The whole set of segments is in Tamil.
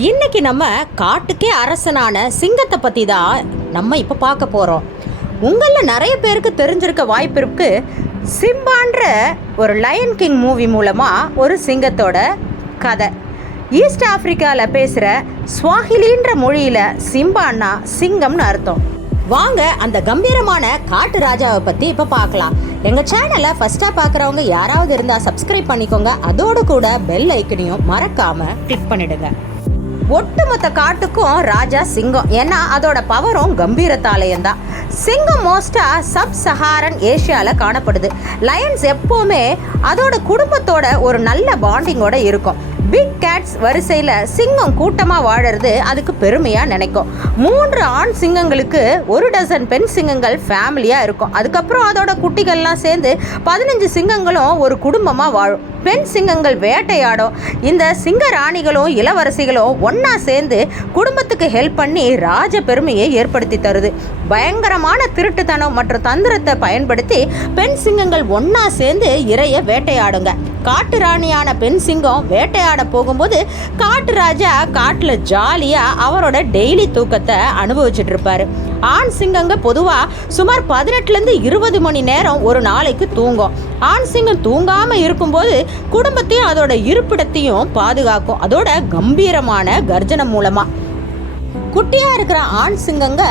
இன்னைக்கு நம்ம காட்டுக்கே அரசனான சிங்கத்தை பற்றி தான் நம்ம இப்போ பார்க்க போகிறோம் உங்களில் நிறைய பேருக்கு தெரிஞ்சிருக்க வாய்ப்பு இருக்கு. சிம்பான்ற ஒரு லயன் கிங் மூவி மூலமாக ஒரு சிங்கத்தோட கதை. ஈஸ்ட் ஆப்பிரிக்காவில் பேசுகிற ஸ்வாஹிலின்ற மொழியில் சிம்பான்னா சிங்கம்னு அர்த்தம். வாங்க அந்த கம்பீரமான காட்டு ராஜாவை பற்றி இப்போ பார்க்கலாம். எங்கள் சேனலை ஃபஸ்ட்டாக பார்க்குறவங்க யாராவது இருந்தால் சப்ஸ்கிரைப் பண்ணிக்கோங்க. அதோடு கூட பெல் ஐக்கனையும் மறக்காமல் கிளிக் பண்ணிடுங்க. ஒட்டுமொத்த காட்டுக்கும் ராஜா சிங்கம். ஏன்னா அதோட பவரும் கம்பீரத்தாலயம் தான் சிங்கம் மோஸ்டா சப் சஹாரன் ஏஷியாவில் காணப்படுது. லயன்ஸ் எப்போவுமே அதோட குடும்பத்தோட ஒரு நல்ல பாண்டிங்கோட இருக்கும். கேட்ஸ் வரிசையில் சிங்கம் கூட்டமாக வாழறது அதுக்கு பெருமையாக நினைக்கும். மூன்று ஆண் சிங்கங்களுக்கு ஒரு டசன் பெண் சிங்கங்கள் ஃபேமிலியாக இருக்கும். அதுக்கப்புறம் அதோட குட்டிகள்லாம் சேர்ந்து பதினஞ்சு சிங்கங்களும் ஒரு குடும்பமாக வாழும். பெண் சிங்கங்கள் வேட்டையாடும். இந்த சிங்க ராணிகளும் இளவரசிகளும் ஒன்றா சேர்ந்து குடும்பத்துக்கு ஹெல்ப் பண்ணி ராஜ பெருமையை ஏற்படுத்தி தருது. பயங்கரமான திருட்டுத்தனம் மற்றும் தந்திரத்தை பயன்படுத்தி பெண் சிங்கங்கள் ஒன்றா சேர்ந்து இறைய வேட்டையாடுங்க. காட்டு ராணியான பெண் சிங்கம் வேட்டையாட போகும்போது காட்டு ராஜா காட்டில் ஜாலியாக அவரோட டெய்லி தூக்கத்தை அனுபவிச்சுட்டு இருப்பாரு ஆண் சிங்கங்க பொதுவாக சுமார் பதினெட்டுலேருந்து இருபது மணி நேரம் ஒரு நாளைக்கு தூங்கும். ஆண் சிங்கம் தூங்காமல் இருக்கும்போது குடும்பத்தையும் அதோட இருப்பிடத்தையும் பாதுகாக்கும். அதோட கம்பீரமான கர்ஜனம் மூலமாக குட்டியா இருக்கிற ஆண் சிங்கங்க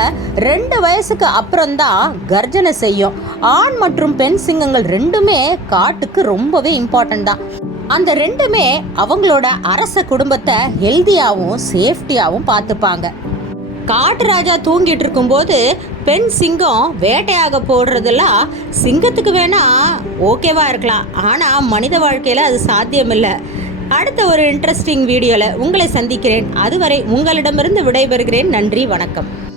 ரெண்டு வயசுக்கு அப்புறம்தான் கர்ஜனை செய்யும். ஆண் மற்றும் பெண் சிங்கங்கள் ரெண்டுமே காட்டுக்கு ரொம்பவே இம்பார்ட்டன்ட் தான். அந்த ரெண்டுமே அவங்களோட அரச குடும்பத்தை ஹெல்தியாகவும் சேஃப்டியாகவும் பார்த்துப்பாங்க. காட்டு ராஜா தூங்கிட்டு இருக்கும்போது பெண் சிங்கம் வேட்டையாக போடுறதெல்லாம் சிங்கத்துக்கு வேணா ஓகேவா இருக்கலாம். ஆனால் மனித வாழ்க்கையில் அது சாத்தியமில்லை. அடுத்த ஒரு இன்ட்ரெஸ்டிங் வீடியோவில் உங்களை சந்திக்கிறேன். அதுவரை உங்களிடமிருந்து விடைபெறுகிறேன். நன்றி வணக்கம்.